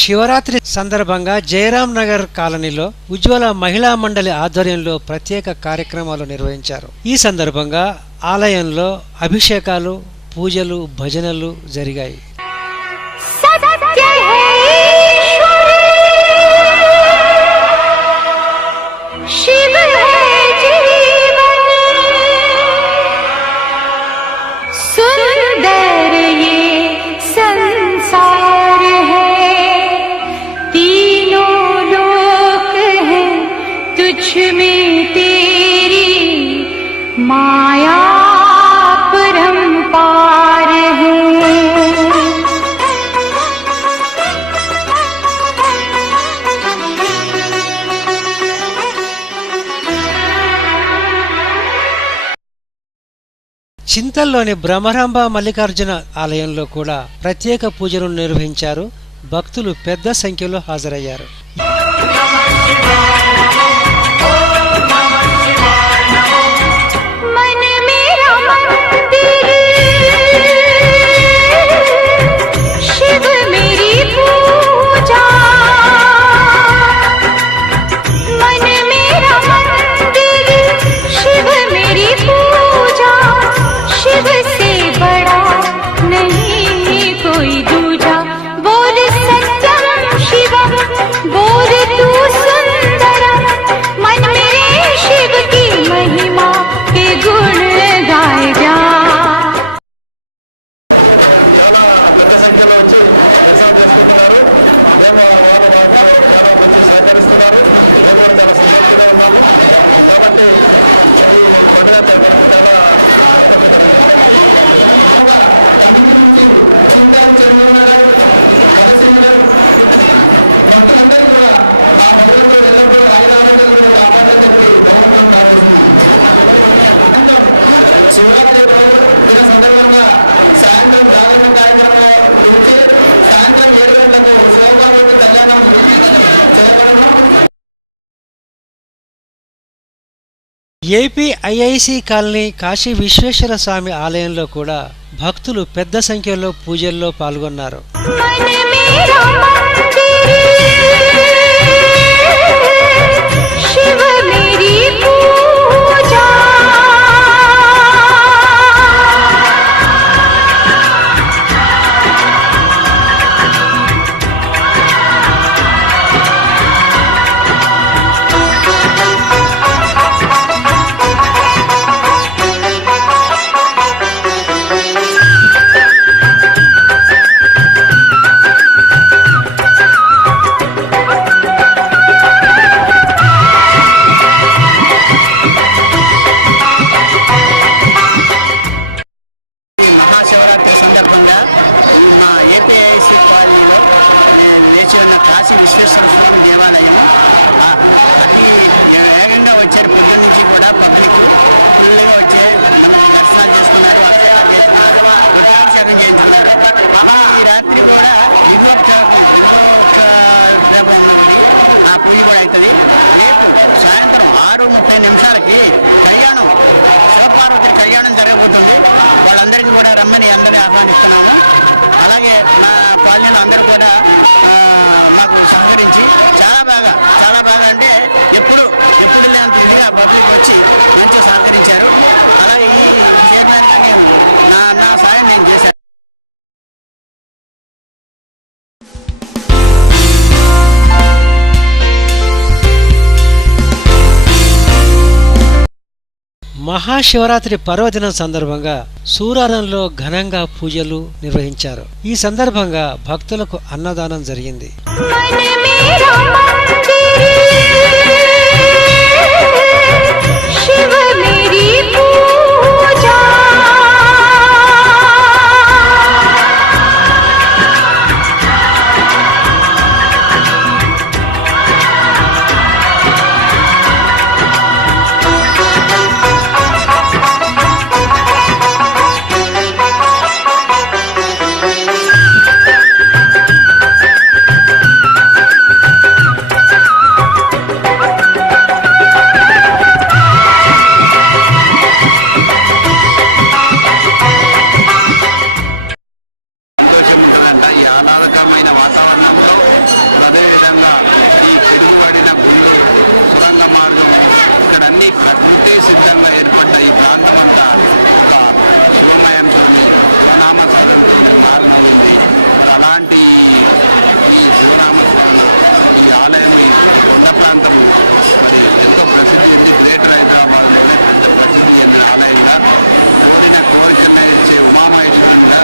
శివరాత్రి సందర్భంగా జయరాం నగర్ కాలనీలో ఉజ్వల మహిళా మండలి ఆధ్వర్యంలో ప్రత్యేక కార్యక్రమాలు నిర్వహించారు. ఈ సందర్భంగా ఆలయంలో అభిషేకాలు, పూజలు, భజనలు జరిగాయి. చింతల్లోని బ్రహ్మరాంబ మల్లికార్జున ఆలయంలో కూడా ప్రత్యేక పూజలు నిర్వహించారు. భక్తులు పెద్ద సంఖ్యలో హాజరయ్యారు. చాలా పెద్ద సంఖ్యలో వచ్చి దర్శనం చేసుకుంటున్నారు. మేము వాళ్ళు మాకు చాలా మంచి సహకరిస్తున్నారు. మేము కూడా చాలా సంతృప్తిగా ఉన్నాము. కాబట్టి ఈ పండుగ మనకు చాలా సంతోషకరంగా భక్తులందరికీ కూడా ఆ భగవంతుడు ఎల్లప్పుడూ ఆయురారోగ్యాలు కాపాడని చెప్పి భగవంతుడు ప్రార్థిస్తున్నాం. శివరాత్రి దిన సందర్భంగా సాయంత్రం జాగరణ కార్యక్రమం గురించి సాయంత్రం 7 గంటలకు శివపార్వతి కళ్యాణం చేయబడను. ఏపీఐఐసి కాలనీ కాశీ విశ్వేశ్వర స్వామి ఆలయంలో కూడా భక్తులు పెద్ద సంఖ్యలో పూజల్లో పాల్గొన్నారు. మహాశివరాత్రి సందర్భంగా ఈ మా ఏపీఐసి కాలనీలో వేచి ఉన్న కాశీ విశ్వేశ్వర స్వామి దేవాలయము అతి వేగంగా వచ్చారు. పొద్దున్న నుంచి కూడా పబ్లిక్ ఫుల్గా వచ్చే మనం దర్శనాలు చేసుకున్నారు, అభిషేకాలు చేసుకున్నారు, రుద్రాభిషేకం చేయించుకున్నారు. ఈ రాత్రి కూడా దిగోక్షరం ఉంది, ఆ పూజ కూడా అవుతుంది. రేపు సాయంత్రం 6:30 కళ్యాణం, శివపార్వతి కళ్యాణం జరగబోతుంది. వాళ్ళందరికీ కూడా రమ్మని అందరినీ ఆహ్వానిస్తున్నాము. అలాగే మా కాలనీలో అందరూ కూడా మాకు సహకరించి చాలా బాగా అంటే ఎప్పుడు లేనంత ఇదిగా పబ్లిక్ వచ్చి మంచిగా సహకరించారు. అలాగే ఈ చైర్మన్గా నేను నా సాయం నేను చేశాను. మహాశివరాత్రి పర్వదినం సందర్భంగా సూరారంలో ఘనంగా పూజలు నిర్వహించారు. ఈ సందర్భంగా భక్తులకు అన్నదానం జరిగింది. సంతోషం ఉంటుంది. జరిగిందంట. ఈ ఆహ్లాదకరమైన వాతావరణంలో అదేవిధంగా ఈ పెరుగుబడిన గుండు సొరంగ మార్గము ఇక్కడ అన్ని ప్రకృతి సిద్ధంగా ఏర్పడ్డ ఈ ప్రాంతం అంతా ఒక శివమయంతో శివనామస్మరణతో మారుమోగింది. మరి అలాంటి ఈ శివనామస్మరణ ఈ ఆలయం ఈ కొండ ప్రాంతము మరి ఎంతో ప్రసిద్ధి చెంది గ్రేటర్ హైదరాబాద్లోనే పెద్ద ప్రసిద్ధి చెందిన ఆలయంగా కోరిన కోరికలను ఇచ్చే ఉమామహేశ్వరునిగా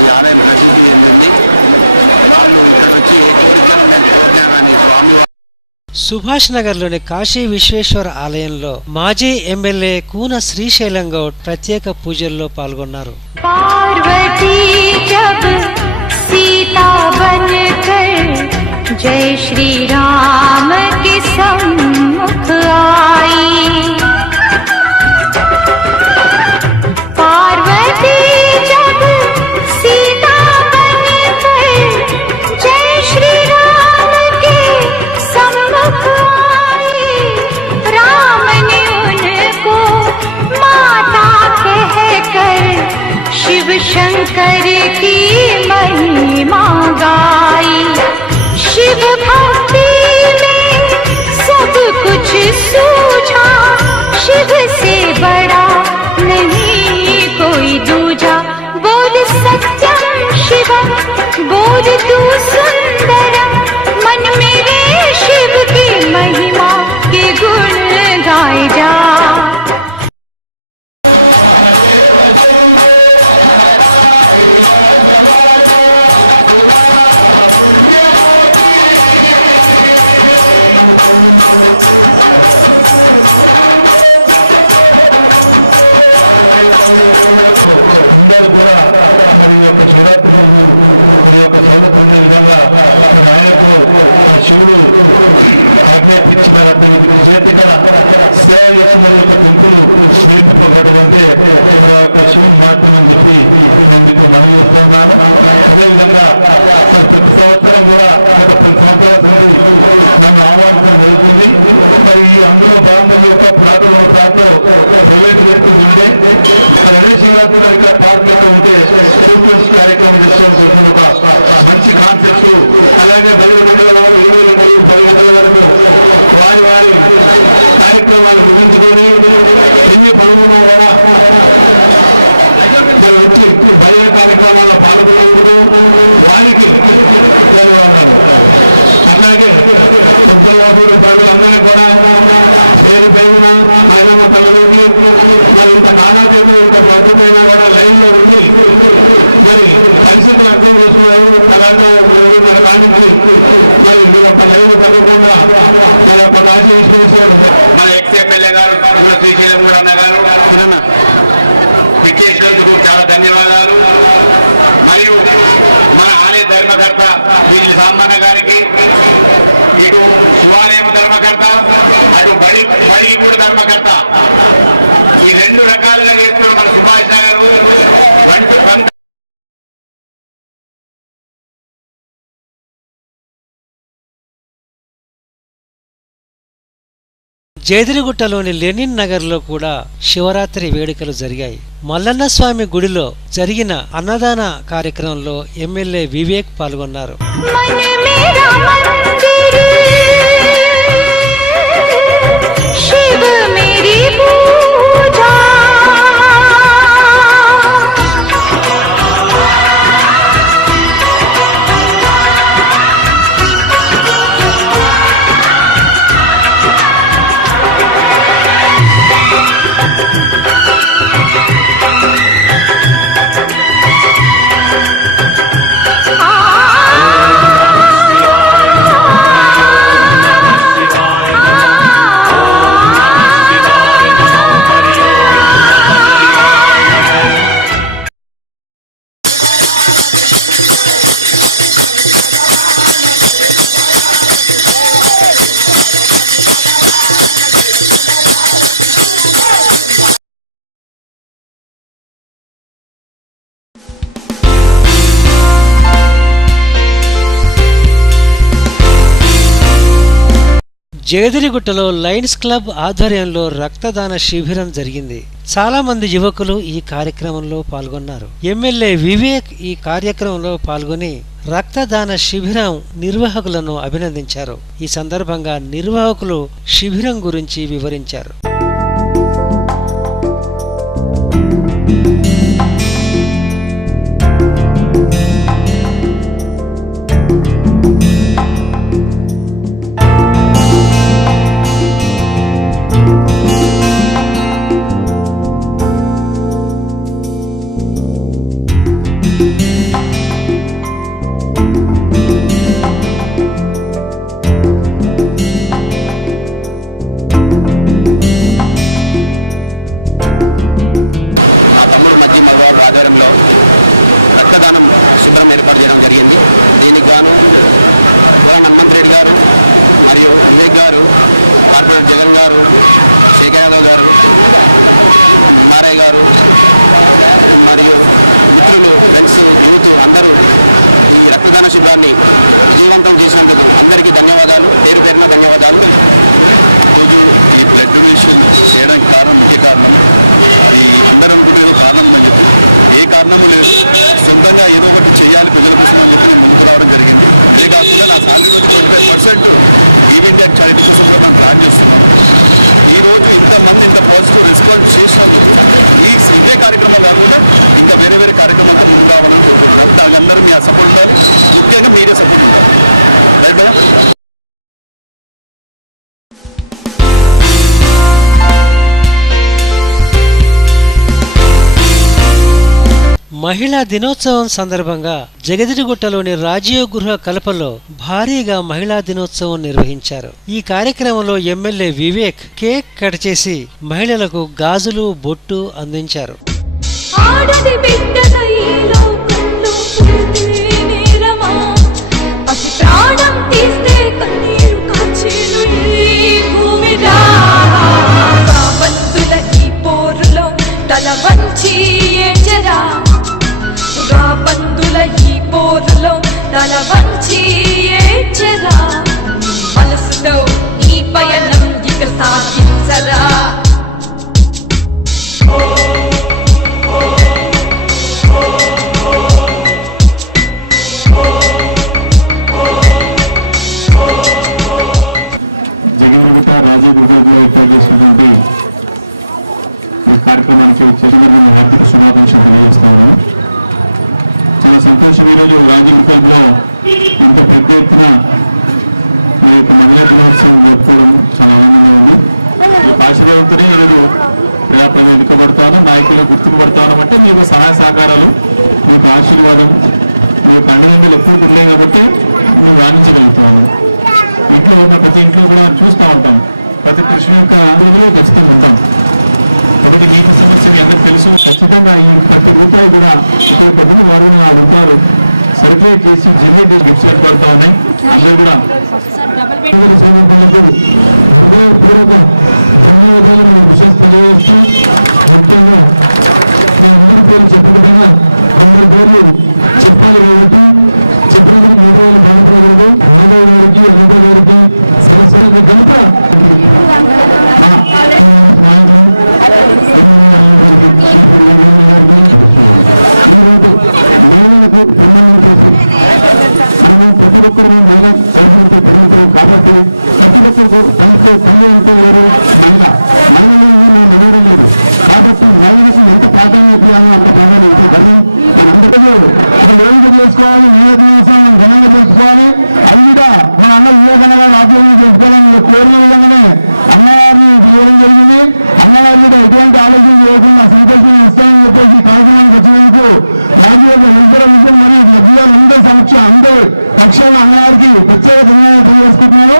ఈ ఆలయం ప్రసిద్ధి చెందింది. వాళ్ళు ఇక్కడ వచ్చి ఏ కోరికలు నేను కోరినా కానీ స్వామివారు. సుభాష్ నగర్లోని కాశీ విశ్వేశ్వర ఆలయంలో మాజీ ఎమ్మెల్యే కూన శ్రీశైలం గౌడ్ ప్రత్యేక పూజల్లో పాల్గొన్నారు. पार्वती जब सीता बनकर जय श्री राम के सम्मुख आई, पार्वती जब सीता बनकर जय श्री राम के सम्मुख आई, राम ने उनको माता कहकर शिव शंकर की महिमा गाई। शिव भक्ति में सब कुछ सूझा, शिव से बड़ा नहीं कोई दूजा। बोल सत्यम शिवम, बोल तू सुंदरम, मन मेरे शिव की महिमा के गुण गाए जा। అందరూ కూడా మరి యొక్క శివరాత్రి రోజు మరి యొక్క సౌలభ్యం ఉండే విధంగా మరి ఆయనకు శివుడు ఆజ్ఞాపించి మరి అతనికి చేతిగా సేవ చేసి మరి యొక్క టెంపుల్ నిర్మింపబడదంటే మరి యొక్క శివుని మాత్రమని చెప్పి నేను మీకు మనవి చేస్తూ ఉన్నాను. అదేవిధంగా మరి ప్రతి సంవత్సరం కూడా గత 10 సంవత్సరాల నుండి నన్ను ఆహ్వానించడం జరుగుతుంది. మరి అందులో భాగంగా ఈ యొక్క ప్లాట్లో ప్రైవేట్ వ్యక్తులు ఉండే మరి అదే శివరాత్రి గారు ఇక్కడ పార్క్ లెక్క ఉంటే కూర్చొని కార్యక్రమం చేసుకోవడం కోసం ఒక మంచి కాన్సెప్ట్. అలాగే 10 గంటల వారు 8 గంటలు 10 గంటల వరకు వారి వారి కార్యక్రమాలు ముగించుకొని ఎన్ని పనులు కూడా మరి వచ్చి భజన కార్యక్రమాల్లో పాల్గొన్నందుకు వారికి ధన్యవాదాలు. అట్లాగే ఉద్యోగులు ప్రజలందరికీ కూడా పేరు పేరున మహిళమ్మ తల్లులకి మరి ఇంత నానాతీతం ఇంత ప్రభుత్వమైనా కూడా లైన్ లో ఉండి మరి పరిస్థితులు అర్థం చేసుకున్నారు. తెలంగాణ 3:30 కానించి మరి మీరు ఒక లైన్ తగ్గకుండా మరి ఒక కాశీ విశ్వేశ్వరుడు మన ఎక్స్ ఎమ్మెల్యే గారు కూన శ్రీశైలం కూడా అన్న గారు పిచ్చేసినందుకు చాలా ధన్యవాదాలు. మరియు మన ఆలయ ధర్మకర్త వీళ్ళ సామాన్న గారికి, ఇటు శివాలయం ధర్మకర్త, అటు బడికి కూడా ధర్మకర్త, ఈ 2 రకాలుగా చేస్తున్న మన సుభాష్ నగర్ జేదిరిగుట్టలోని లెనిన్ నగర్లో కూడా శివరాత్రి వేడుకలు జరిగాయి. మల్లన్న స్వామి గుడిలో జరిగిన అన్నదాన కార్యక్రమంలో ఎమ్మెల్యే వివేక్ పాల్గొన్నారు. జేదిరిగుట్టలో లయన్స్ క్లబ్ ఆధ్వర్యంలో రక్తదాన శిబిరం జరిగింది. చాలా మంది యువకులు ఈ కార్యక్రమంలో పాల్గొన్నారు. ఎమ్మెల్యే వివేక్ ఈ కార్యక్రమంలో పాల్గొని రక్తదాన శిబిరం నిర్వాహకులను అభినందించారు. ఈ సందర్భంగా నిర్వాహకులు శిబిరం గురించి వివరించారు. మా తమ్ముడు మధ్య మగబాబు ఆధ్వర్యంలో రక్తదానం శిబిరం ఏర్పాటు చేయడం జరిగింది. దీనికి గాను పురాణ హనుమంతరెడ్డి గారు మరియు వివేక్ గారు, కార్పొరేటర్ జగన్ గారు, శేఖర్ యాదవ్ గారు, మారయ్య గారు మరియు మిత్రులు, ఫ్రెండ్స్, యూత్ అందరూ ఈ రక్తదాన శిబిరాన్ని విజయవంతం చేసినందుకు అందరికీ ధన్యవాదాలు, పేరు పేరున ధన్యవాదాలు. రోజు ఈ బ్లడ్ డొనేషన్ చేయడానికి ముఖ్య కారణం అది అందరూ అనుకుంటే ఏదో కారణం ఉందని చెప్పి ఏ కారణము లేదు, సొంతంగా ఏదో ఒకటి చేయాలి ప్రజల కోసం అని చెప్పి నేను ముందుకు రావడం జరిగింది. ఇదే కాకుండా నా సాలరీ నుంచి 25% గివ్ ఇండియా చారిటీ కోసం కూడా మనం ప్లాన్ చేస్తున్నాము. ఈ రోజు ఇంతమంది ఇంత పాజిటివ్ రెస్పాన్స్ చేసినందుకు ఇవే కార్యక్రమాలు కాకుండా ఇంకా వేరే వేరే కార్యక్రమాలతో ముందు రావాలని కోరుకుంటున్నాను. దానికి అందరూ మీ సపోర్ట్ ఉండాలి, ముఖ్యంగా మీడియా సపోర్ట్ ఉండాలి. రైట్ భయ్యా. మహిళా దినోత్సవం సందర్భంగా జగదిరిగుట్టలోని రాజీవ్ గృహ కలపలో భారీగా మహిళా దినోత్సవం నిర్వహించారు. ఈ కార్యక్రమంలో ఎమ్మెల్యే వివేక్ కేక్ కట్ చేసి మహిళలకు గాజులు, బొట్టు అందించారు. తల వంచి ఏడ్చరా రాబందుల ఈ పోరులో, తల వంచి ఏడ్చరా, మనసుతో ఈ పయనం ఇక సాగించరా. జగదిరిగుట్ట రాజీవ్ గృహలో ఏర్పాటు చేసినటువంటి ఈ కార్యక్రమానికి వచ్చే సందర్భంగా హార్దిక శుభాకాంక్షలు తెలియజేస్తాను. చాలా సంతోషం. ఈరోజు రాజీవ్ గృహలో ఇంత పెద్ద ఎత్తున మీ యొక్క మహిళా దినోత్సవం జరుపుకోవడం చాలా ఆనందంగా ఉంది. ఈ ఆశీర్వాదంతోనే ఈరోజు ప్రజాప్రతినిధులు ఎన్నుకోబడతాను, నాయకులు గుర్తింపబడతాను. అంటే మీ యొక్క సహాయ సహకారాలు, మీ యొక్క ఆశీర్వాదం, మీ యొక్క అండదండలు ఎప్పుడు ఉన్నాయి కాబట్టి మేము రాణించగలుగుతాను. ఇంట్లో ఉన్న ప్రతి ఇంట్లో కూడా మనం చూస్తూ ఉంటాం, ప్రతి పురుషుని యొక్క రోజులో ఖచ్చితంగా ఉంటాం. కాబట్టి నీటి సమస్య మీ అందరికి తెలుసు. ఖచ్చితంగా ఈ ప్రతి రూపాయి కూడా ఉపయోగపడుతుంది. వారు 4 రూపాయలు సర్క్యులేట్ చేసి జనరేట్ గిఫ్ట్స్ ఏర్పడుతూ ఉన్నాయి. అందరూ కూడా సోదరులకు హృదయపూర్వక ధన్యవాదాలు మనం విషయం తెలియజేస్తూ, ముఖ్యంగా మీ అందరి పేర్లు చెప్పకపోయినా 2 పేర్లు చెప్పాలి కాబట్టి చెప్పినందుకు మీరు వాళ్ళు బాధపడకూడదు. మాధవ్ గారికి, అనిత గారికి, సరస్వతి కనుక నాయకులు ఈరోజు మహిళలకు సంబంధించేసి మనము ప్రతి ఒక్కరు మహిళ తరఫునంటే పెరుగుతారు కాబట్టి ప్రతి ఒక్కరు తల్లి అంటే ఎవరు? మహిళ. మహిళలు మనం అనడం లేదు కాబట్టి మహిళలకు ఎంత ప్రాధాన్యత ఇవ్వాలో అంత ప్రాధాన్యత గర్వం మనందరికీ వేడుక చేసుకోవాలి. మహిళా దినోత్సవం మనం ఘనంగా జరుపుకోవాలి. అల్లిడా మన అన్న వివేకానంద గారు ఆధ్వర్యంలో జరుపుకోవాలని కోరిన విధంగానే అన్నగారిని ఇవ్వడం జరిగింది. అన్నగారి మీద ఎటువంటి ఆలోచన చేయకుండా సంతోషంగా వస్తామని చెప్పేసి కార్యక్రమానికి వచ్చినందుకు రాజీవ్ వెల్ఫేర్ మిషన్ మరియు లబ్ధిదారులందరి సమక్ష అందరి పక్షాన అన్నగారికి ప్రత్యేక ధన్యవాదాలు తెలియజేసుకుంటున్నాను.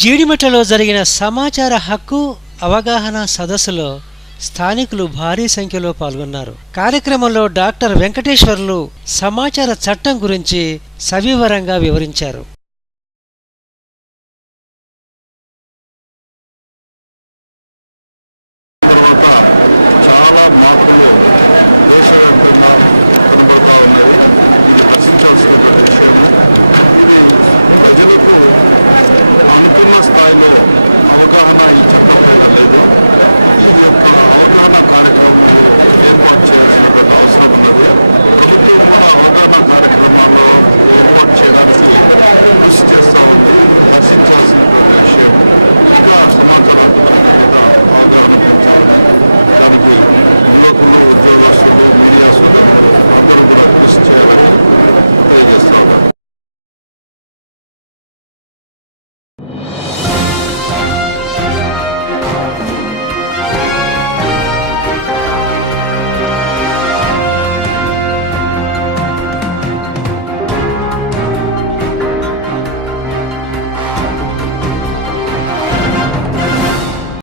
జీడిమెట్లలో జరిగిన సమాచార హక్కు అవగాహన సదస్సులో స్థానికులు భారీ సంఖ్యలో పాల్గొన్నారు. కార్యక్రమంలో డాక్టర్ వెంకటేశ్వర్లు సమాచార చట్టం గురించి సవివరంగా వివరించారు. తర్వాత చాలా మార్పులు దేశవ్యాప్తంగా కనబడుతూ ఉన్నది. ఇది హర్షించాల్సినటువంటి విషయము. ఇది ప్రజలకు అనుకున్న స్థాయిలో అవగాహన ఈ చట్టం పైన లేదు. ఈ యొక్క అవగాహన కార్యక్రమాలు ఏర్పాటు చేయాల్సినటువంటి అవసరం ఉన్నది. ప్రభుత్వం కూడా అవగాహన కార్యక్రమాలు ఏర్పాటు చేయడానికి కృషి చేస్తూ ఉంది. హర్షించాల్సినటువంటి విషయం. ఇంకా సమాచార హక్కు చట్టం మీద అవగాహన పెంచాలని, దానికి యువకులు, ఉద్యోగస్తులు, మీడియా సోదరులు అందరూ కూడా కృషి చేయాలని